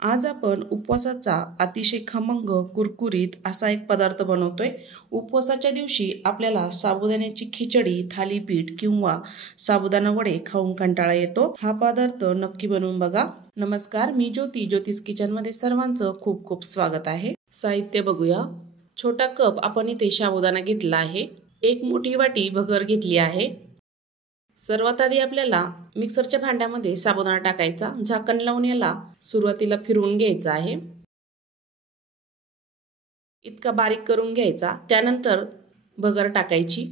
आज आपण उपवासाचा अतिशय खमंग कुरकुरीत असा एक पदार्थ बनवतोय। उपवासाच्या दिवशी आपल्याला साबुदाण्याची खिचडी, थालीपीठ किंवा साबुदाणा वडे खाऊन कंटाळा येतो। हा पदार्थ नक्की बनवून बघा। नमस्कार, मी ज्योती, ज्योतिष किचन मध्ये सर्वांचं खूप खूप स्वागत आहे। साहित्य बघूया। छोटा कप आपण इथे साबुदाणा घेतला आहे। एक मोठी वाटी भगर घेतली आहे। सर्वात आधी आपल्याला मिक्सरच्या भांड्यामध्ये साबुदाणा टाकायचा, झाकण लावून याला सुरुवातीला फिरवून घ्यायचा आहे। इतका बारीक करून घ्यायचा। त्यानंतर भगर टाकायची।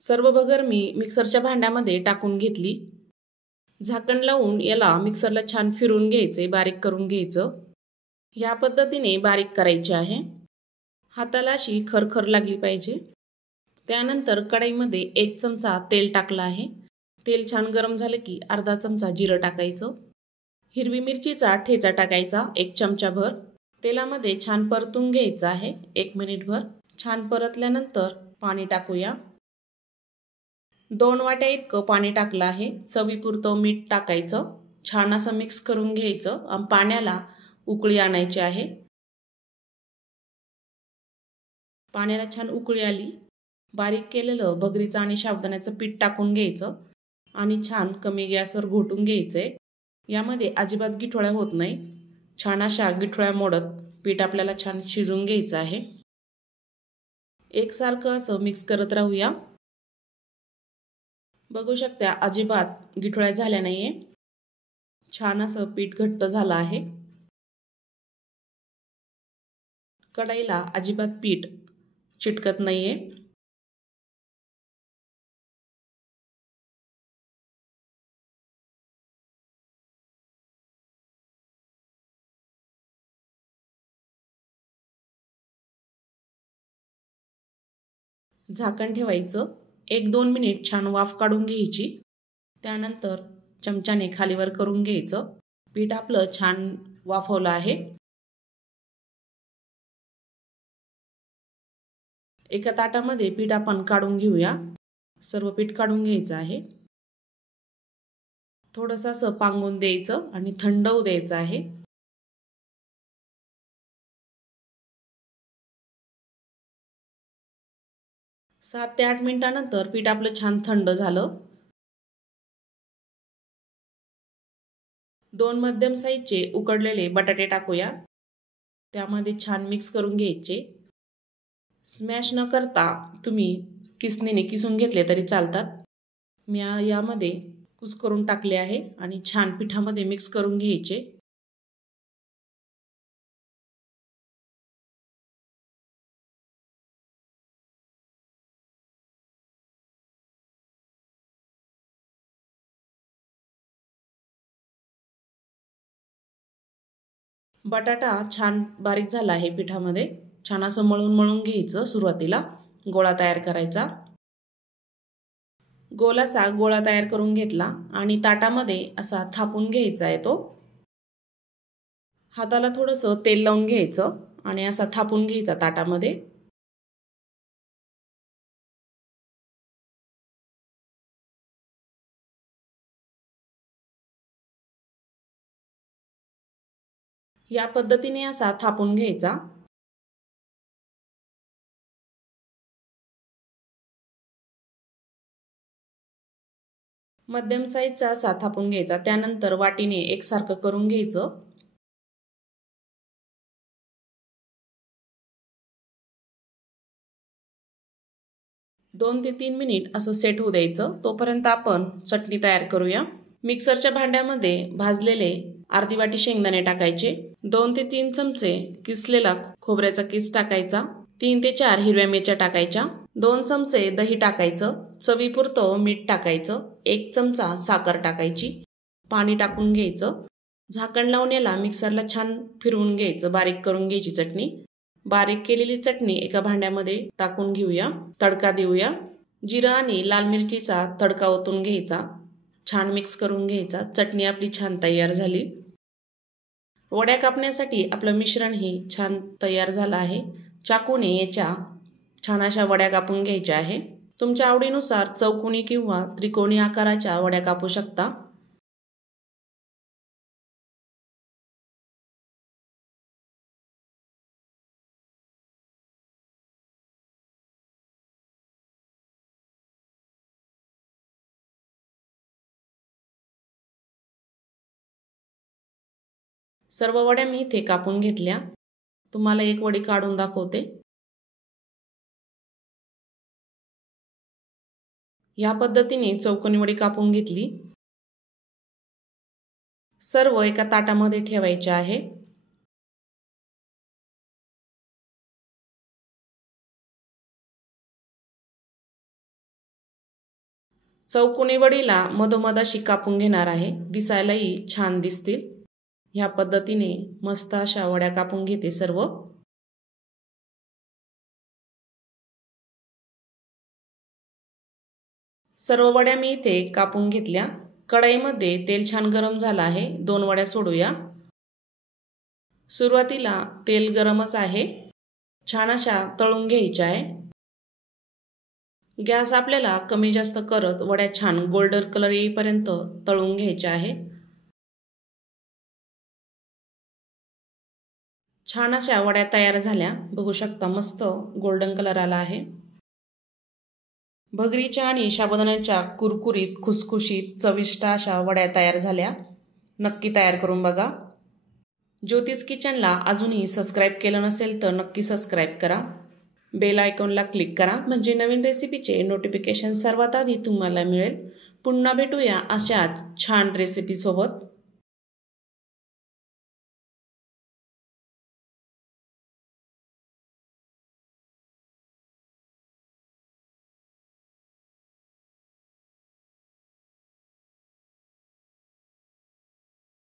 सर्व भगर मी मिक्सरच्या भांड्यामध्ये टाकून घेतली। झाकण लावून याला मिक्सरला छान फिरवून घ्यायचे, बारीक करून घ्यायचं। या पद्धतीने बारीक करायचे आहे। हाताला अशी खरखर लागली पाहिजे। त्यानंतर कढईमध्ये 1 चमचा तेल टाकला आहे। तेल छान गरम झाले की अर्धा चमचा जिरं टाकायचं। हिरवी मिरचीचा ठेचा टाकायचा 1 चमचाभर। तेलामध्ये छान परतून घ्यायचं आहे 1 मिनिटभर। छान परतल्यानंतर पाणी टाकूया। 2 वाट्या इतकं पाणी टाकलं आहे। चवीपुरतं मीठ टाकायचं। छान असं मिक्स करून घ्यायचं आणि पाण्याला उकळी आणायची आहे। पाण्याला छान उकळी आली। बारीक केलेलं भगरीचं आणि साबुदाण्याचं पीठ टाकून घ्यायचं आणि छान कमी गॅसवर घोटून घ्यायचे। यामध्ये अजिबात गिठोळ्या होत नाही। छान अशा गिठोळ्या मोडत पीठ आपल्याला छान शिजवून घ्यायचं आहे। एकसारखं असं मिक्स करत राहूया। बघू शकता अजिबात गिठोळ्या झाल्या नाहीये। छान असं पीठ घट्ट झालं आहे। कढईला अजिबात पीठ चिटकत नाहीये। झाकण ठेवायचं। 1-2 मिनिट छान वाफ काढून घ्यायची। त्यानंतर चमच्याने खालीवर करून घ्यायचं। पीठ आपलं छान वाफवलं आहे। एका ताटामध्ये पीठ आपण काढून घेऊया। सर्व पीठ काढून घ्यायचं आहे। थोडंसं असं पांगून द्यायचं आणि थंड होऊ द्यायचं आहे। सात ते 8 मिनिटानंतर पीठ आपलं छान थंड झालं। 2 मध्यम साईजचे उकडलेले बटाटे टाकूया। त्यामध्ये छान मिक्स करून घ्यायचे। स्मॅश न करता तुम्ही किसणीने किसून घेतले तरी चालतात। मी यामध्ये कुस्करून टाकले आहे आणि छान पिठामध्ये मिक्स करून घ्यायचे। बटाटा छान बारीक झाला आहे पिठामध्ये। छान असं मळून मळून घ्यायचं। सुरुवातीला गोळा तयार करायचा। गोलासा गोळा तयार करून घेतला आणि ताटामध्ये असा थापून घ्यायचा आहे तो। हाताला थोडंसं तेल लावून घ्यायचं आणि असा थापून घ्यायचा ताटामध्ये। या पद्धतीने असा थापून घ्यायचा। मध्यम साईजचा असा थापून घ्यायचा। त्यानंतर वाटीने एकसारखं करून घ्यायचं। दोन ते 3 मिनिट असं सेट होऊ द्यायचं। तोपर्यंत आपण चटणी तयार करूया। मिक्सरच्या भांड्यामध्ये भाजलेले अर्धी वाटी शेंगदाणे टाकायचे। 2 ते 3 चमचे किसलेला खोबऱ्याचा किस टाकायचा। 3 ते 4 हिरव्या मिरच्या टाकायच्या। 2 चमचे दही टाकायचं। चवीपुरतं मीठ टाकायचं। 1 चमचा साखर टाकायची। पाणी टाकून घ्यायचं। झाकण लावून याला मिक्सरला छान फिरवून घ्यायचं, बारीक करून घ्यायची चटणी। बारीक केलेली चटणी एका भांड्यामध्ये टाकून घेऊया। तडका देऊया। जिरा आणि लाल मिरचीचा तडका ओतून घ्यायचा। छान मिक्स करून घ्यायचा। चटणी आपली छान तयार झाली। वड्या कापण्यासाठी आपलं मिश्रण ही छान तयार झालं आहे। चाकूने याच्या छान अशा वड्या कापून घ्यायच्या आहे। तुमच्या आवडीनुसार चौकोनी किंवा त्रिकोणी आकाराच्या वड्या कापू शकता। सर्व वड्या मी इथे कापून घेतल्या. तुम्हाला एक वडी काढून दाखवते. या पद्धतीने चौकोनी वडी कापून घेतली. सर्व एका ताटामध्ये ठेवायचे आहे. चौकोनी वडीला मधोमध अशी कापून घेणार आहे. दिसायलाही छान दिसतील. ह्या पद्धतीने मस्त अशा वड्या कापून घेते सर्व. सर्व वड्या मी इथे कापून घेतल्या. कढईमध्ये तेल छान गरम झालं आहे. 2 वड्या सोडूया. सुरुवातीला तेल गरमच आहे. छान अशा तळून घ्यायच्या आहे. गॅस आपल्याला कमी जास्त करत वड्या छान गोल्डन कलर येईपर्यंत तळून घ्यायच्या आहे. छान अशा वड्या तयार झाल्या. बघू शकता मस्त गोल्डन कलर आला आहे. भगरीच्या आणि साबुदाण्याच्या कुरकुरीत खुसखुशीत चविष्ट अशा वड्या तयार झाल्या. नक्की तयार करून बघा. ज्योतिष किचनला अजूनही सबस्क्राईब केलं नसेल तर नक्की सबस्क्राईब करा. बेल आयकॉनला क्लिक करा म्हणजे नवीन रेसिपीचे नोटिफिकेशन सर्वात आधी तुम्हाला मिळेल. पुन्हा भेटूया अशाच छान रेसिपीसोबत.